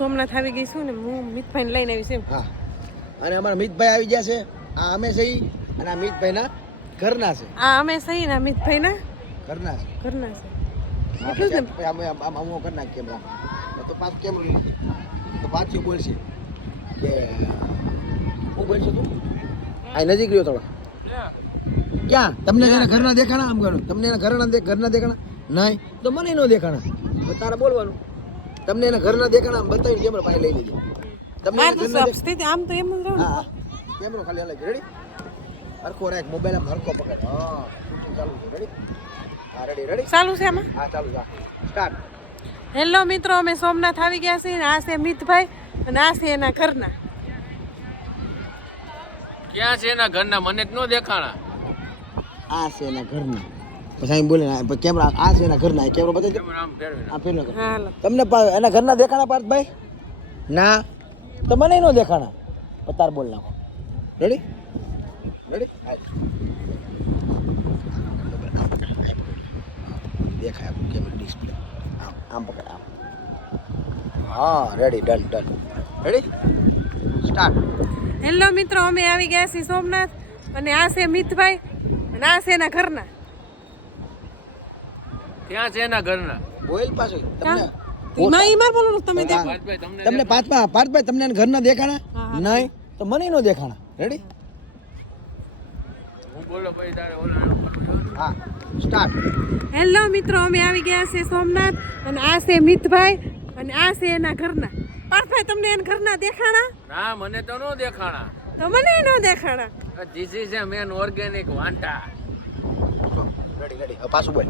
સોમનાથ આવી ગઈ છું ને હું મિતભાઈને લઈને આવી છું. હા, અને અમારા મિતભાઈ આવી ગયા છે. આ અમે સહી અને આ મિતભાઈના ઘરના છે. આ અમે સહી ને મિતભાઈના ઘરના છે. ઘરના છે. એટલું જ ને. અમે હું કરી નાખ કેમેરા તો પાછું કેમેરો તો પાછું બોલશે કે હું બોલશે તું આ નજીક રહ્યો થોડો. ક્યાં તમને એના ઘરના દેખાણા? આમ કરો તમને એના ઘરના દેખાણા નહીં તો મને ન દેખાણા. તારે બોલવાનું તમને એના ઘરના દેખાણા આમ બતાવીને કેમેરો પાસે લઈ લેજો. તમને આમ તો એમ જ રહું. હા, કેમેરો ખાલી અલગ. રેડી? હરખો રાખ, મોબાઈલ આમ હરખો પકડ. હા, શૂટિંગ ચાલુ છે. રેડી? હા, રેડી. ચાલુ છે આમાં? હા, ચાલુ છે. સ્ટાર્ટ. હેલો મિત્રો, અમે સોમનાથ આવી ગયા છીએ ને આ છે મિતભાઈ અને આ છે એના ઘરના. ક્યાં છે એના ઘરના? મને જ ન દેખાણા. આ છે એના ઘરના. પછી અહીં બોલે કેમેરા આ છે એના ઘરના. કેમેરો બતાવી દે. આમ ફેરવીને. આ ફેરનો કર. હાલો. તમને એના ઘરના દેખાણા પાર્થભાઈ? ના તો મને નો દેખાણા. પતાર બોલ નાખો. રેડી? દેખાય આપણું કેમેરા ડિસ્પ્લે. આમ પકડ આમ. હા, ready. Done. Ready? Start. Hello મિત્રો, અમે આવી ગયા છીએ સોમનાથ અને આ છે મિતભાઈ અને આ છે એના ઘરના. ક્યાં છે એના ઘરના? બોલ પાછો તમને ઈમાર બોલો તમે દેખો. પાર્થભાઈ, તમને પાર્થભાઈ તમને એના ઘરના દેખાણા? હા. નહીં તો મને નો દેખાણા. રેડી? હું બોલો પછી તારે ઓલા. હા, સ્ટાર્ટ. હેલો મિત્રો, અમે આવી ગયા છીએ સોમનાથ અને આ છે મિતભાઈ અને આ છે એના ઘરના. પાર્થભાઈ તમને એના ઘરના દેખાણા? ના, મને તો ન દેખાણા. તો મને ન દેખાણા. This is a man organic વાંટા. રેડી. હવે પાછું બોલ.